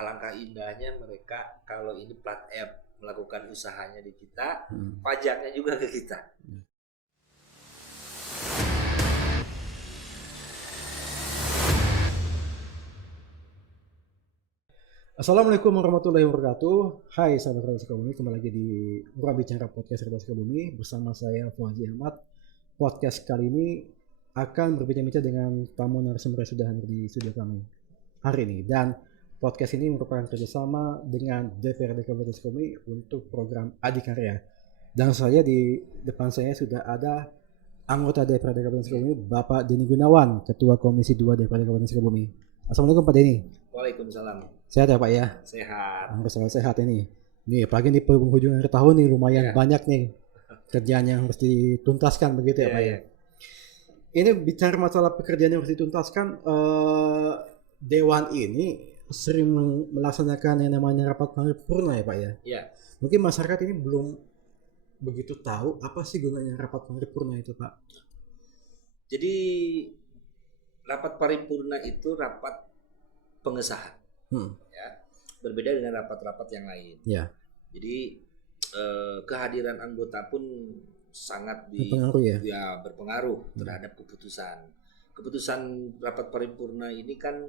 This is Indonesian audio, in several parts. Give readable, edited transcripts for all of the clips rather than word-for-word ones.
alangkah indahnya mereka kalau ini plat F melakukan usahanya di kita, pajaknya juga ke kita. Assalamualaikum warahmatullahi wabarakatuh. Hai sahabat Radar Sukabumi, kembali lagi di Murah Bicara Podcast Radar Sukabumi bersama saya Fauzi Ahmad. Podcast kali ini akan berbincang-bincang dengan tamu narasumber yang sudah hadir di studio kami hari ini, dan podcast ini merupakan kerjasama dengan DPRD Kabupaten Sukabumi untuk program Adikarya. Dan saya di depan saya sudah ada anggota DPRD Kabupaten Sukabumi, Bapak Denny Gunawan, Ketua Komisi 2 DPRD Kabupaten Sukabumi. Assalamualaikum Pak Denny. Waalaikumsalam. Sehat ya Pak ya? Sehat. Harus selalu sehat ini. Nih, apalagi di penghujung akhir tahun nih lumayan banyak nih kerjaan yang harus dituntaskan begitu ya Pak ya. Ini bicara masalah pekerjaan yang harus dituntaskan, Dewan ini sering melaksanakan yang namanya rapat paripurna ya Pak ya. Iya. Mungkin masyarakat ini belum begitu tahu apa sih gunanya rapat paripurna itu Pak. Jadi rapat paripurna itu rapat pengesahan. Ya, berbeda dengan rapat-rapat yang lain. Ya. Jadi kehadiran anggota pun sangat berpengaruh terhadap keputusan. Keputusan rapat paripurna ini kan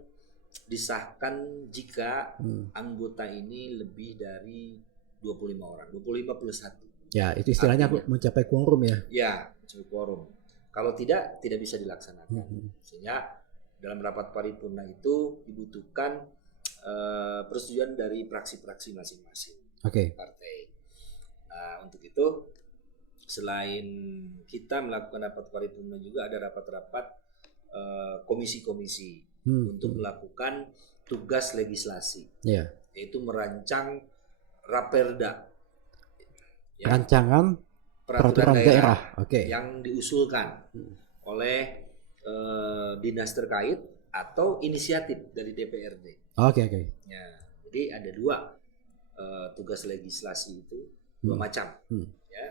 disahkan jika anggota ini lebih dari 25 orang, 25 plus 1. Ya, itu istilahnya mencapai quorum ya. Ya, mencapai quorum. Kalau tidak bisa dilaksanakan. Sehingga dalam rapat paripurna itu dibutuhkan persetujuan dari praksi-praksi masing-masing partai. Nah, untuk itu selain kita melakukan rapat paripurna juga ada rapat-rapat komisi-komisi untuk melakukan tugas legislasi, yaitu merancang raperda, rancangan peraturan daerah yang diusulkan oleh dinas terkait atau inisiatif dari DPRD. Ya, jadi ada dua tugas legislasi itu, dua macam. Ya,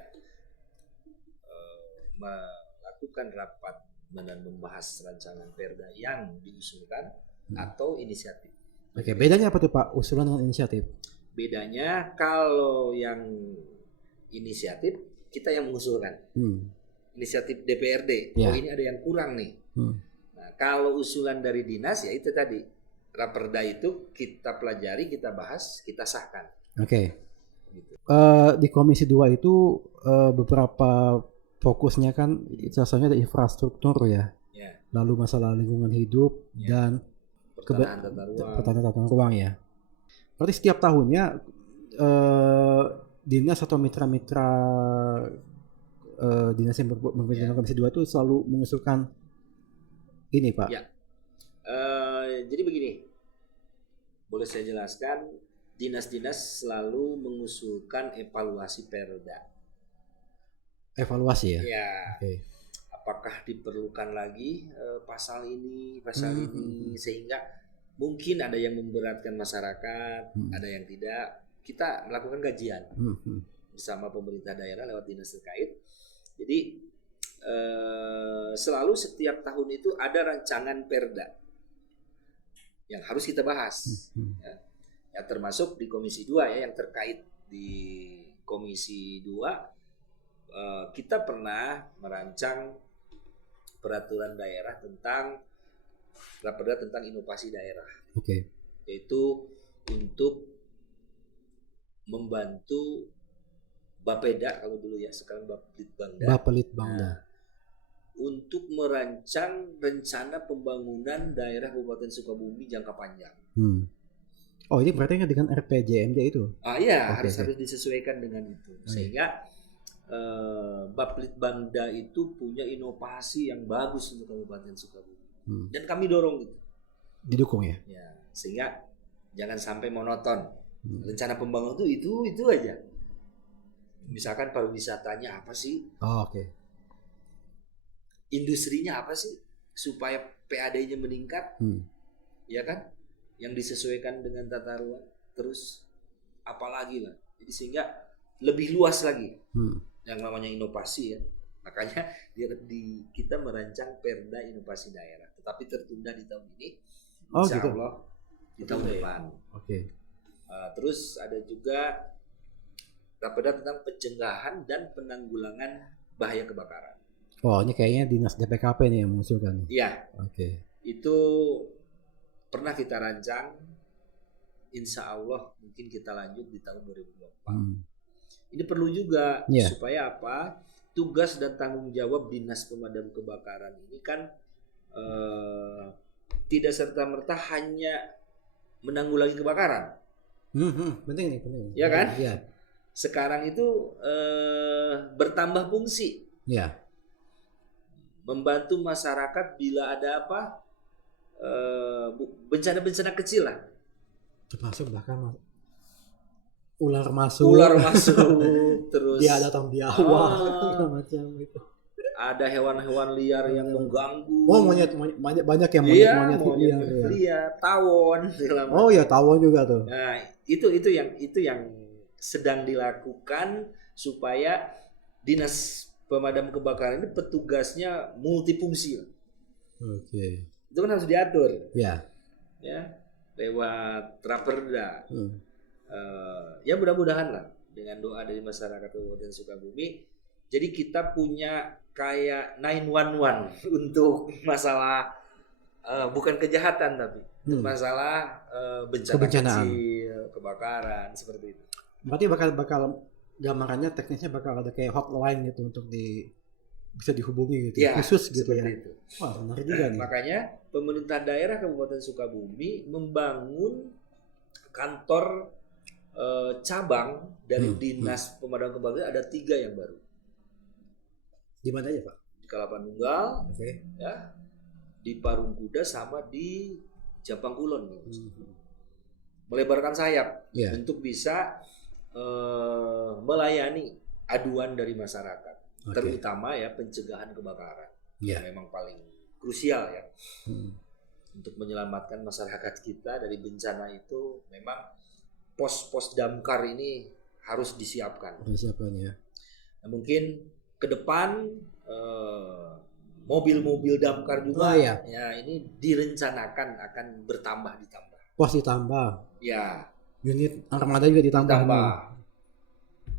melakukan rapat dan membahas rancangan perda yang diusulkan atau inisiatif. Bedanya apa tuh Pak, usulan dengan inisiatif? Bedanya kalau yang inisiatif kita yang mengusulkan. Inisiatif DPRD, ini ada yang kurang nih. Nah, kalau usulan dari dinas ya itu tadi, raperda itu kita pelajari, kita bahas, kita sahkan. Gitu. Di Komisi 2 itu beberapa fokusnya kan salah ada infrastruktur ya. Lalu masalah lingkungan hidup dan pertahanan tata ruang ya. Berarti setiap tahunnya dinas atau mitra-mitra dinas yang berbeda dengan Komisi 2 itu selalu mengusulkan ini Pak. Jadi begini, boleh saya jelaskan, dinas-dinas selalu mengusulkan evaluasi perda. Evaluasi ya? Ya. Apakah diperlukan lagi pasal ini, sehingga mungkin ada yang memberatkan masyarakat, ada yang tidak. Kita melakukan kajian bersama pemerintah daerah lewat dinas terkait. Jadi selalu setiap tahun itu ada rancangan perda yang harus kita bahas. Ya, termasuk di Komisi 2 ya, yang terkait di Komisi 2 kita pernah merancang peraturan daerah tentang raperda tentang inovasi daerah. Yaitu untuk membantu Bapeda kalau dulu ya, sekarang Bapelitbangda. Untuk merancang rencana pembangunan daerah Kabupaten Sukabumi jangka panjang. Oh, ini berarti dengan RPJMD itu? Harus disesuaikan dengan itu. Sehingga Bapelitbangda itu punya inovasi yang bagus untuk Kabupaten Sukabumi. Dan kami dorong itu. Didukung ya? Ya, sehingga jangan sampai monoton. Rencana pembangunan itu aja. Misalkan pariwisatanya apa sih? Industrinya apa sih supaya PAD-nya meningkat? Ya kan? Yang disesuaikan dengan tata ruang. Terus apalagi lah. Jadi sehingga lebih luas lagi. Yang namanya inovasi ya. Makanya kita merancang perda inovasi daerah. Tetapi tertunda di tahun ini. Insya Allah di tahun depan. Oke. Terus ada juga Raperda tentang pencegahan dan penanggulangan bahaya kebakaran. Oh, ini kayaknya dinas DPKP nih yang mengusulkan. Iya. Oke. Itu pernah kita rancang. Insya Allah mungkin kita lanjut di tahun 2024. Ini perlu juga supaya apa? Tugas dan tanggung jawab dinas pemadam kebakaran ini kan tidak serta-merta hanya menanggulangi kebakaran. Penting nih, penting. Ya kan? Iya. Sekarang itu bertambah fungsi. Iya. Membantu masyarakat bila ada apa? Bencana-bencana kecil lah. Termasuk bahkan ular masuk, terus dia datang biawak, macam itu. Ada hewan-hewan liar yang mengganggu. Oh, monyet banyak yang monyet liar, tawon. Oh ya, tawon juga tuh. Nah, itu yang sedang dilakukan supaya dinas pemadam kebakaran ini petugasnya multifungsi. Oke. Itu kan harus diatur. Ya. Ya, lewat Raperda. Ya mudah-mudahan lah dengan doa dari masyarakat Kabupaten Sukabumi. Jadi kita punya kayak 911 untuk masalah bukan kejahatan tapi masalah bencana kecil, kebakaran seperti itu. Berarti bakal gambarannya teknisnya bakal ada kayak hotline gitu untuk bisa dihubungi gitu, ya, khusus gitu ya. Itu. Wah, menarik juga nih. Makanya pemerintah daerah Kabupaten Sukabumi membangun kantor cabang dari dinas pemadam kebakaran ada 3 yang baru. Di mana aja Pak? Di Kalapanunggal, ya, di Parungkuda sama di Japang Kulon. Melebarkan sayap untuk bisa melayani aduan dari masyarakat, terutama ya pencegahan kebakaran. Memang paling krusial ya untuk menyelamatkan masyarakat kita dari bencana itu. Memang pos-pos damkar ini harus disiapkan. Ya. Nah, mungkin ke depan mobil-mobil damkar juga ya ini direncanakan akan ditambah. Pos ditambah. Ya. Unit armada juga ditambah.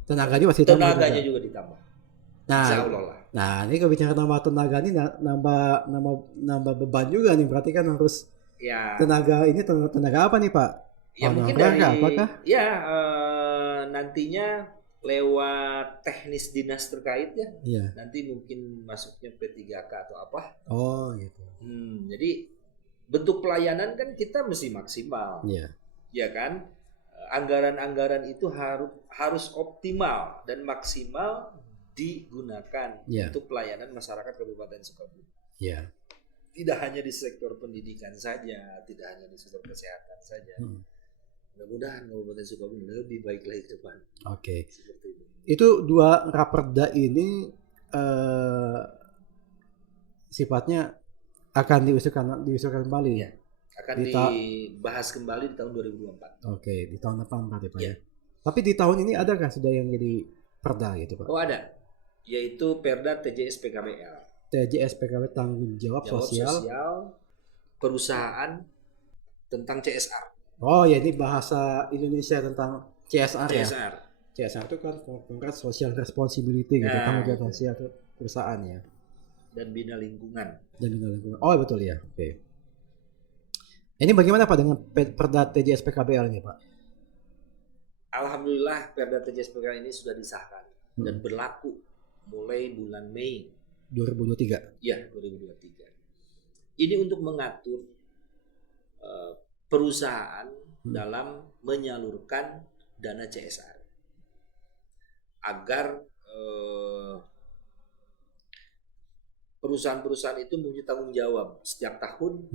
Tenaganya pasti ditambah. Tenaganya juga ditambah. Nah, Insya Allah lah. Nah, ini kalau bicara nambah tenaga ini nambah beban juga nih. Berarti kan harus tenaga ini tenaga apa nih Pak? Ya mungkin apakah? Ya nantinya lewat teknis dinas terkait ya. Nanti mungkin masuknya P3K atau apa. Oh gitu. Jadi bentuk pelayanan kan kita mesti maksimal. Ya kan? Anggaran-anggaran itu harus optimal dan maksimal digunakan untuk pelayanan masyarakat Kabupaten Sukabumi. Tidak hanya di sektor pendidikan saja, tidak hanya di sektor kesehatan saja. Mudah-mudahan Kabupaten Sukabumi lebih baik lagi ke depan. Oke. Itu 2 Raperda ini sifatnya akan diusulkan kembali. Ya, akan dibahas kembali di tahun 2024. Oke, di tahun depan berarti Pak ya. Tapi di tahun ini adakah sudah yang jadi perda gitu Pak? Oh ada, yaitu Perda TJS PKBL. TJS PKBL tanggung jawab sosial perusahaan tentang CSR. Oh ya, ini bahasa Indonesia tentang CSR. CSR itu kan Corporate Social Responsibility gitu, tanggung jawab sosial perusahaan ya. Dan bina lingkungan. Oh betul ya. Oke. Ini bagaimana Pak dengan Perda TJS PKBL ini Pak? Alhamdulillah Perda TJS PKBL ini sudah disahkan dan berlaku mulai bulan Mei 2023. Ya, 2023. Ini untuk mengatur perusahaan dalam menyalurkan dana CSR agar perusahaan-perusahaan itu mempunyai tanggung jawab setiap tahun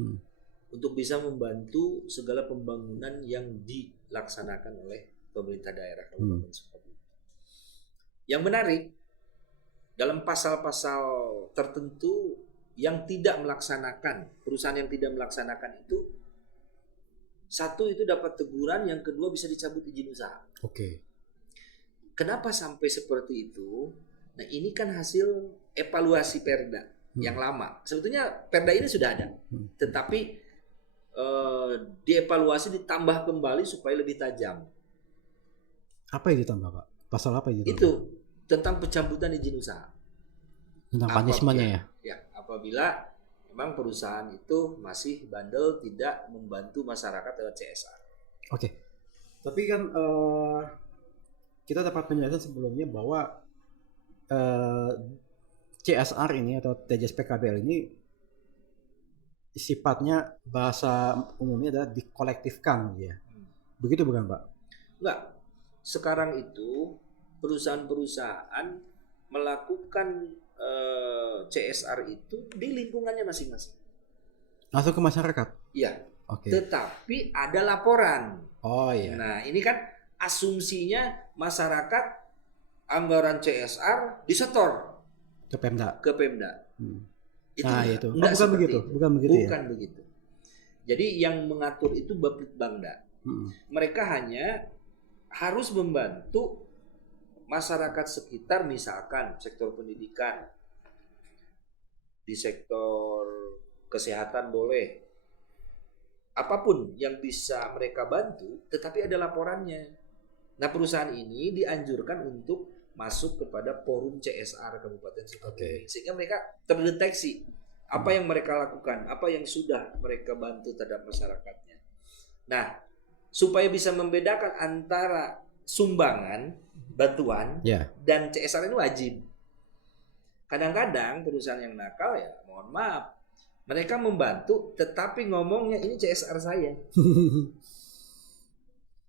untuk bisa membantu segala pembangunan yang dilaksanakan oleh pemerintah daerah Kabupaten Sukabumi. Yang menarik, dalam pasal-pasal tertentu yang tidak melaksanakan, perusahaan yang tidak melaksanakan itu, satu itu dapat teguran, yang kedua bisa dicabut izin usaha. Oke. Kenapa sampai seperti itu? Nah, ini kan hasil evaluasi Perda yang lama. Sebetulnya Perda ini sudah ada, tetapi dievaluasi, ditambah kembali supaya lebih tajam. Apa yang ditambah, Pak? Pasal apa yang ditambah? Itu tentang pencabutan izin usaha. Tentang punishment-nya ya? Ya, apabila memang perusahaan itu masih bandel, tidak membantu masyarakat lewat CSR. Oke. Tapi kan kita dapat penjelasan sebelumnya bahwa CSR ini atau TJS PKBL ini sifatnya bahasa umumnya adalah dikolektifkan, ya. Begitu bukan, Pak? Enggak. Sekarang itu perusahaan-perusahaan melakukan CSR itu di lingkungannya masing-masing. Langsung ke masyarakat? Iya. Oke. Tetapi ada laporan. Oh iya. Nah, ini kan asumsinya masyarakat anggaran CSR disetor Ke Pemda. ke Pemda. Itu Nah, itu. enggak Bukan begitu. Bukan begitu ya. Bukan begitu. Jadi yang mengatur itu Bapelitbangda. Mereka hanya harus membantu masyarakat sekitar, misalkan sektor pendidikan, di sektor kesehatan boleh, apapun yang bisa mereka bantu, tetapi ada laporannya. Nah, perusahaan ini dianjurkan untuk masuk kepada forum CSR Kabupaten Sukabumi, sehingga mereka terdeteksi apa yang mereka lakukan, apa yang sudah mereka bantu terhadap masyarakatnya. Nah, supaya bisa membedakan antara sumbangan bantuan dan CSR ini wajib. Kadang-kadang perusahaan yang nakal, ya mohon maaf, mereka membantu tetapi ngomongnya ini CSR saya.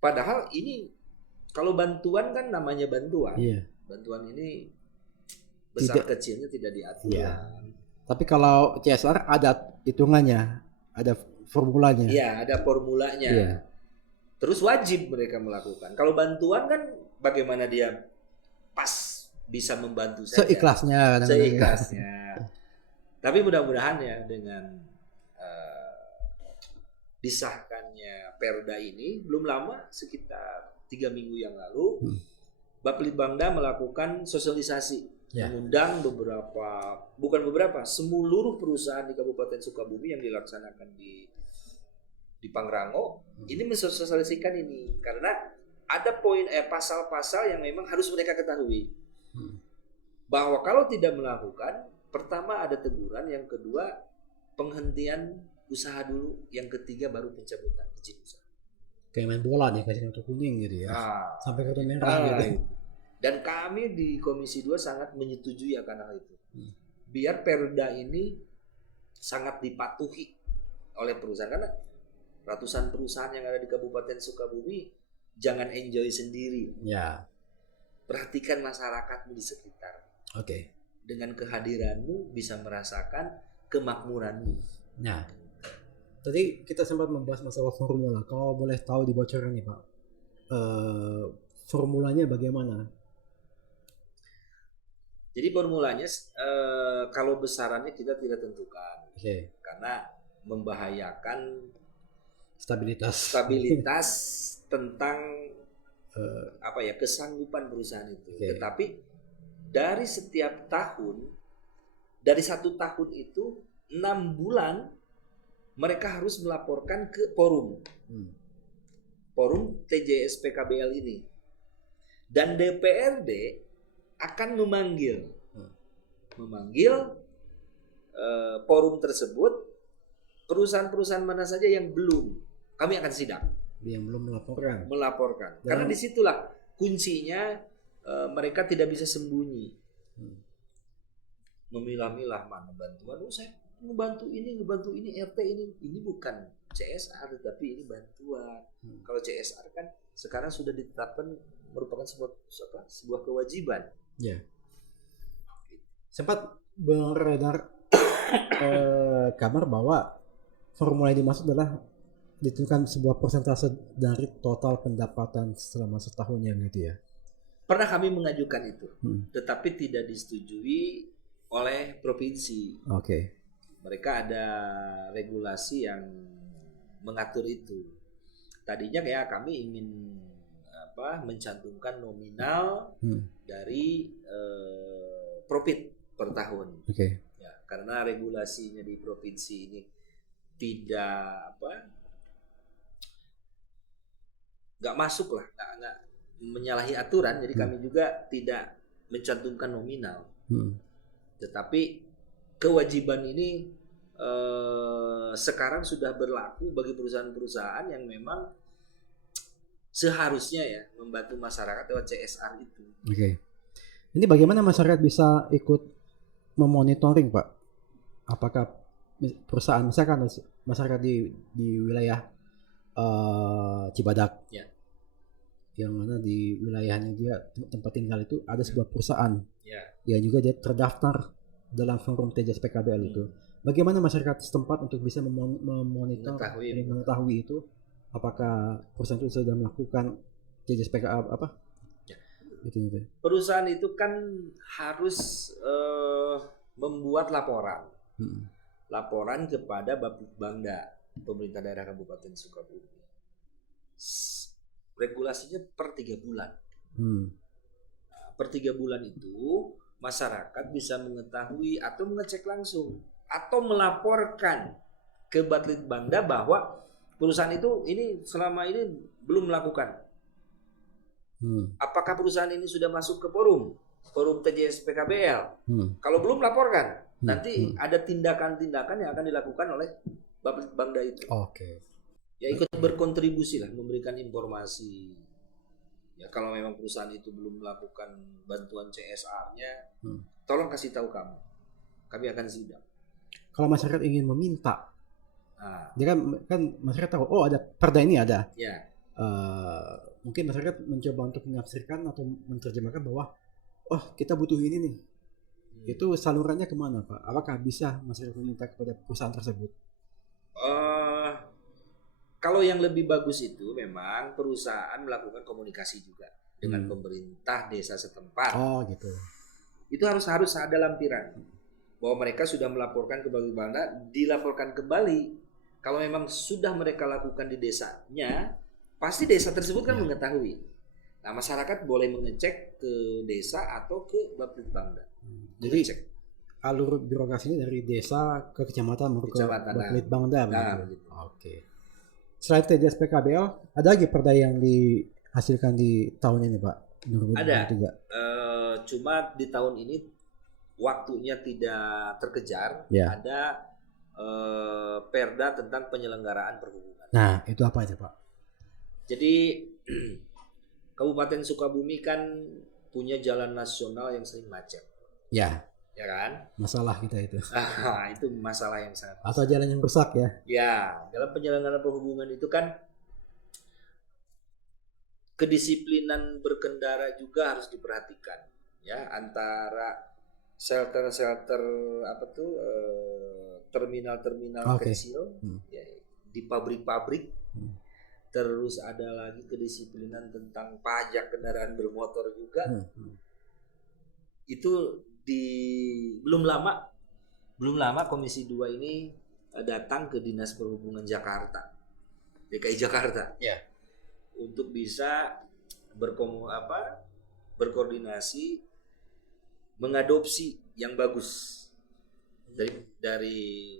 Padahal ini kalau bantuan kan namanya bantuan. Bantuan ini besar kecilnya tidak diatur. Tapi kalau CSR ada hitungannya, ada formulanya. Iya, ada formulanya. Terus wajib mereka melakukan. Kalau bantuan kan bagaimana dia pas bisa membantu saja. Seikhlasnya. Tapi mudah-mudahan ya dengan disahkannya Perda ini belum lama, sekitar 3 minggu yang lalu, Bapelitbangda melakukan sosialisasi, mengundang seluruh perusahaan di Kabupaten Sukabumi yang dilaksanakan di Pangrango, ini mensosialisasikan ini karena ada pasal-pasal yang memang harus mereka ketahui. Bahwa kalau tidak melakukan, pertama ada teguran, yang kedua penghentian usaha dulu, yang ketiga baru pencabutan izin usaha. Kayak main bola nih, kasih kartu kuning gitu ya. Sampai kartu merah gitu. Dan kami di Komisi 2 sangat menyetujui akan hal itu. Biar Perda ini sangat dipatuhi oleh perusahaan, karena ratusan perusahaan yang ada di Kabupaten Sukabumi jangan enjoy sendiri. Perhatikan masyarakatmu di sekitar. Dengan kehadiranmu bisa merasakan kemakmuranmu. Nah, tadi kita sempat membahas masalah formula. Kalau boleh tahu dibocorkan nih, Pak, formulanya bagaimana? Jadi formulanya kalau besarannya kita tidak tentukan, karena membahayakan stabilitas tentang kesanggupan perusahaan itu. Tetapi dari setiap tahun, dari 1 tahun itu 6 bulan mereka harus melaporkan ke forum TJS PKBL ini, dan DPRD akan memanggil forum tersebut, perusahaan-perusahaan mana saja yang belum, kami akan sidang. Yang belum melaporkan. Karena disitulah kuncinya, mereka tidak bisa sembunyi. Memilah-milah mana bantuan. Saya ngebantu ini, RT ini bukan CSR, tapi ini bantuan. Kalau CSR kan sekarang sudah ditetapkan merupakan sebuah kewajiban. Sempat beredar kabar bahwa formula yang dimaksud adalah ditentukan sebuah persentase dari total pendapatan selama setahunnya gitu ya. Pernah kami mengajukan itu, tetapi tidak disetujui oleh provinsi. Mereka ada regulasi yang mengatur itu. Tadinya kayak kami ingin mencantumkan nominal dari profit per tahun. Karena regulasinya di provinsi ini tidak nggak masuk lah, nggak menyalahi aturan. Jadi kami juga tidak mencantumkan nominal, tetapi kewajiban ini sekarang sudah berlaku bagi perusahaan-perusahaan yang memang seharusnya ya membantu masyarakat lewat CSR itu. Oke. Ini bagaimana masyarakat bisa ikut memonitoring, Pak? Apakah perusahaan, misalkan masyarakat di wilayah Cibadak, Ya. yang mana di wilayahnya dia tempat tinggal itu ada sebuah perusahaan, Ya. yang juga dia terdaftar dalam forum TJS PKBL itu. Bagaimana masyarakat setempat untuk bisa memonitor, mengetahui itu, apakah perusahaan itu sudah melakukan TJS PKBL apa? Ya. Gitu. Perusahaan itu kan harus membuat laporan kepada Bapitbangda, pemerintah daerah Kabupaten Sukabumi. Regulasinya per 3 bulan. Nah, per 3 bulan itu masyarakat bisa mengetahui atau mengecek langsung atau melaporkan ke Bapitbangda bahwa perusahaan itu ini selama ini belum melakukan. Apakah perusahaan ini sudah masuk ke forum TJS PKBL? Kalau belum, laporkan. Nanti ada tindakan-tindakan yang akan dilakukan oleh Bapitbangda itu. Oke. Ya ikut berkontribusi lah, memberikan informasi. Ya kalau memang perusahaan itu belum melakukan bantuan CSR-nya, tolong kasih tahu kami akan sidang. Kalau masyarakat ingin meminta, dia kan masyarakat tahu, oh ada perda ini ada. Ya. Mungkin masyarakat mencoba untuk menafsirkan atau menerjemahkan bahwa, oh kita butuh ini nih. Itu salurannya kemana, Pak? Apakah bisa masyarakat meminta kepada perusahaan tersebut? Kalau yang lebih bagus itu memang perusahaan melakukan komunikasi juga dengan pemerintah desa setempat. Oh gitu. Itu harus ada lampiran bahwa mereka sudah melaporkan ke Bapitbangda, dilaporkan kembali. Kalau memang sudah mereka lakukan di desanya, pasti desa tersebut kan mengetahui. Nah, masyarakat boleh mengecek ke desa atau ke Bapitbangda. Jadi alur birokrasinya dari desa ke kecamatan ke Bapitbangda. Gitu. Oke. Selain TJS PKBL, ada lagi perda yang dihasilkan di tahun ini, Pak? 2023. Ada. Cuma di tahun ini waktunya tidak terkejar. Ya. Ada perda tentang penyelenggaraan perhubungan. Nah, itu apa aja, Pak? Jadi Kabupaten Sukabumi kan punya jalan nasional yang sering macet. Ya kan? Masalah kita itu. Itu masalah yang sangat besar. Atau jalan yang rusak ya? Ya, dalam penyelenggaraan perhubungan itu kan kedisiplinan berkendara juga harus diperhatikan. Ya, antara shelter terminal-terminal kecil, ya, di pabrik-pabrik. Terus ada lagi kedisiplinan tentang pajak kendaraan bermotor juga. Itu belum lama Komisi 2 ini datang ke Dinas Perhubungan Jakarta, DKI Jakarta, untuk bisa berkoordinasi mengadopsi yang bagus dari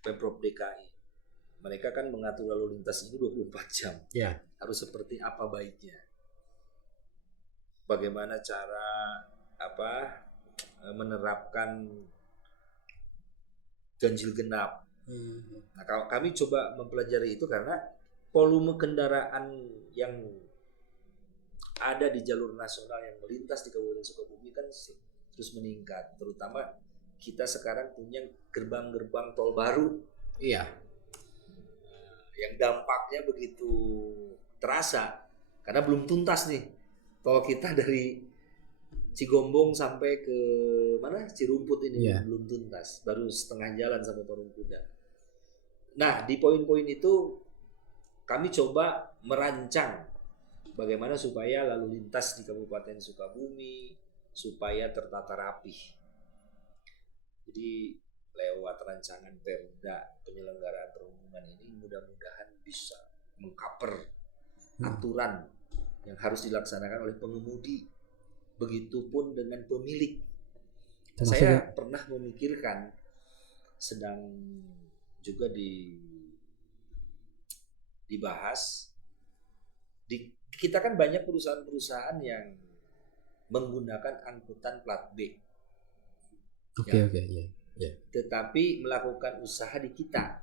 Pemprov DKI. Mereka kan mengatur lalu lintas ini 24 jam. Harus seperti apa baiknya? Bagaimana cara menerapkan ganjil genap. Nah, kalau kami coba mempelajari itu karena volume kendaraan yang ada di jalur nasional yang melintas di Kabupaten Sukabumi kan terus meningkat. Terutama kita sekarang punya gerbang-gerbang tol baru. Yang dampaknya begitu terasa karena belum tuntas nih. Tol kita dari Cigombong sampai ke Cirumput ini belum tuntas, baru setengah jalan sampai Parung Kuda. Nah, di poin-poin itu kami coba merancang bagaimana supaya lalu lintas di Kabupaten Sukabumi supaya tertata rapi. Jadi lewat rancangan perda penyelenggaraan perhubungan ini mudah-mudahan bisa mengcover aturan yang harus dilaksanakan oleh pengemudi, begitupun dengan pemilik. Saya pernah memikirkan, sedang juga dibahas Kita kan banyak perusahaan-perusahaan yang menggunakan angkutan plat B. Oke, ya. Tetapi melakukan usaha di kita.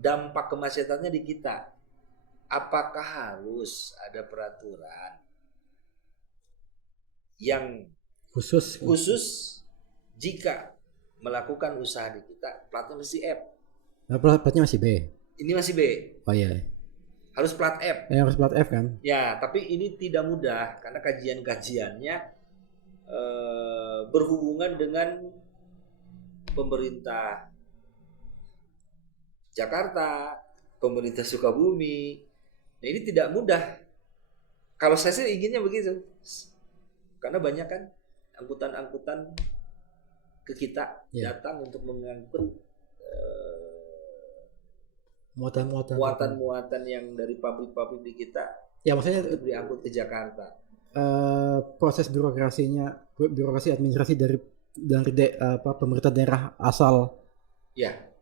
Dampak kemacetannya di kita. Apakah harus ada peraturan yang khusus jika melakukan usaha di kita, platnya mesti F? Nah, platnya masih B. Ini masih B. Oh iya. Harus plat F. Harus plat F kan? Ya, tapi ini tidak mudah karena kajian-kajiannya berhubungan dengan pemerintah Jakarta, pemerintah Sukabumi. Nah, ini tidak mudah. Kalau saya sih inginnya begitu. Karena banyak kan angkutan-angkutan ke kita datang untuk mengangkut muatan-muatan yang dari pabrik-pabrik di kita. Ya, maksudnya untuk diangkut ke Jakarta. Proses birokrasi administrasi dari pemerintah daerah asal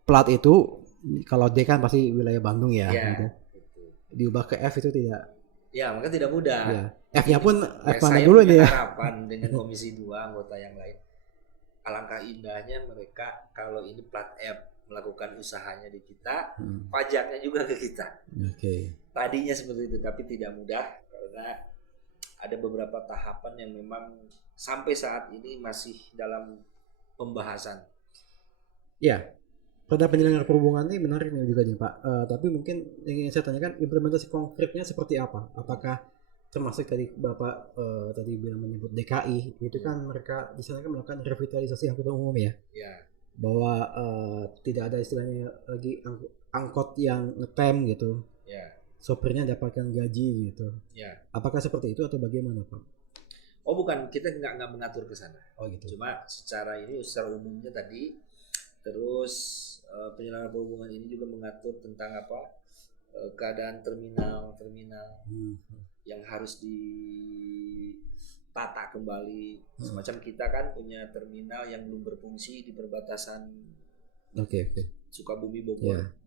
plat itu, kalau D kan pasti wilayah Bandung ya, gitu. Diubah ke F itu tidak. Ya, maka tidak mudah. Ya. F-nya pun F mana saya dulu nih ya. harapan dengan Komisi 2 anggota yang lain. Alangkah indahnya mereka kalau ini plat F melakukan usahanya di kita, pajaknya juga ke kita. Tadinya seperti itu, tapi tidak mudah karena ada beberapa tahapan yang memang sampai saat ini masih dalam pembahasan. Ya, pada penyelenggara perhubungan ini menarik juga nih Pak. Tapi mungkin yang ingin saya tanyakan, implementasi konkretnya seperti apa? Apakah termasuk tadi Bapak tadi bilang menyebut DKI, itu kan mereka di sana kan melakukan revitalisasi angkutan umum ya? Ya. Bahwa tidak ada istilahnya lagi angkot yang ngetem gitu. Ya. Sopirnya dapatkan gaji gitu. Ya. Apakah seperti itu atau bagaimana Pak? Oh bukan, kita nggak mengatur ke sana. Oh gitu. Cuma secara umumnya tadi. Terus penyelenggara perhubungan ini juga mengatur tentang keadaan terminal yang harus ditata kembali. Semacam kita kan punya terminal yang belum berfungsi di perbatasan Sukabumi Bogor.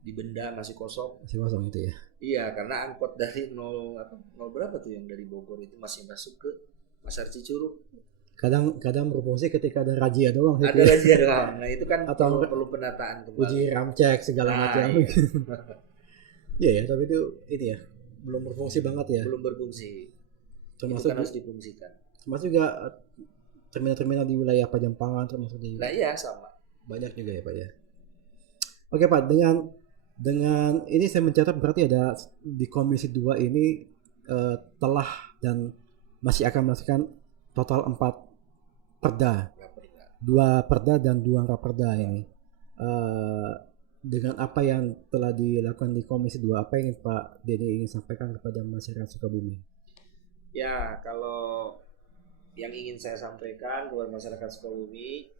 Di Benda masih kosong. Masih kosong itu ya? Iya, karena angkot dari 0 berapa tuh yang dari Bogor itu masih masuk ke Pasar Cicurug. Kadang berfungsi ketika ada razia doang. Ada razia doang. Nah itu kan perlu penataan kembali. Uji ramcek segala macam. Iya ya, tapi itu ini ya belum berfungsi banget ya. Belum berfungsi. Termasuk itu kan harus difungsikan. Termasuk juga terminal-terminal di wilayah Pajampangan termasuk di. Nah iya sama. Banyak juga ya Pak ya. Oke Pak, dengan ini saya mencatat berarti ada di Komisi 2 ini telah dan masih akan melaksanakan total 4 perda, 2 perda dan 2 raperda ini. Dengan apa yang telah dilakukan di Komisi 2, apa yang Pak Denny ingin sampaikan kepada masyarakat Sukabumi? Ya, kalau yang ingin saya sampaikan kepada masyarakat Sukabumi,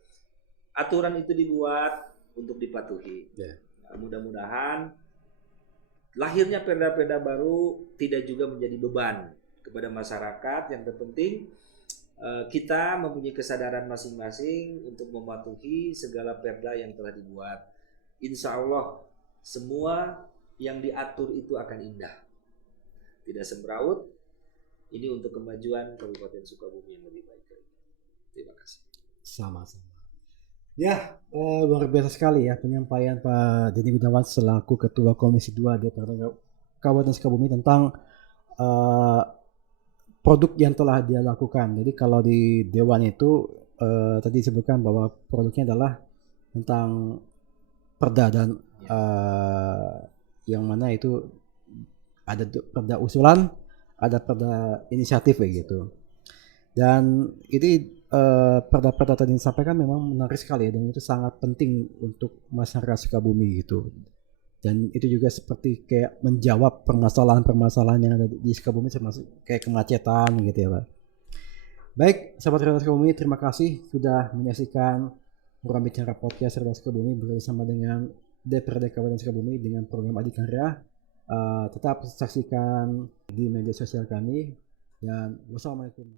aturan itu dibuat untuk dipatuhi. Nah, mudah-mudahan lahirnya perda-perda baru tidak juga menjadi beban kepada masyarakat. Yang terpenting kita mempunyai kesadaran masing-masing untuk mematuhi segala perda yang telah dibuat. Insya Allah semua yang diatur itu akan indah, tidak semrawut. Ini untuk kemajuan Kabupaten Sukabumi yang lebih baik lagi. Terima kasih. Sama-sama. Ya, luar biasa sekali ya penyampaian Pak Denny Gunawan selaku Ketua Komisi 2 DPRD Kabupaten Sukabumi tentang produk yang telah dia lakukan. Jadi kalau di Dewan itu tadi disebutkan bahwa produknya adalah tentang perda dan yang mana itu ada perda usulan, ada perda inisiatif kayak gitu. Dan ini perda-perda tadi disampaikan memang menarik sekali ya, dan itu sangat penting untuk masyarakat Sukabumi gitu. Dan itu juga seperti kayak menjawab permasalahan-permasalahan yang ada di Sukabumi, termasuk kayak kemacetan gitu ya Pak. Baik, sahabat Cerdas Sukabumi, terima kasih sudah menyaksikan Ruang Bicara Podcast Cerdas Sukabumi bersama dengan DPRD Kabupaten Sukabumi dengan program Adikarya. Tetap saksikan di media sosial kami dan wassalamualaikum.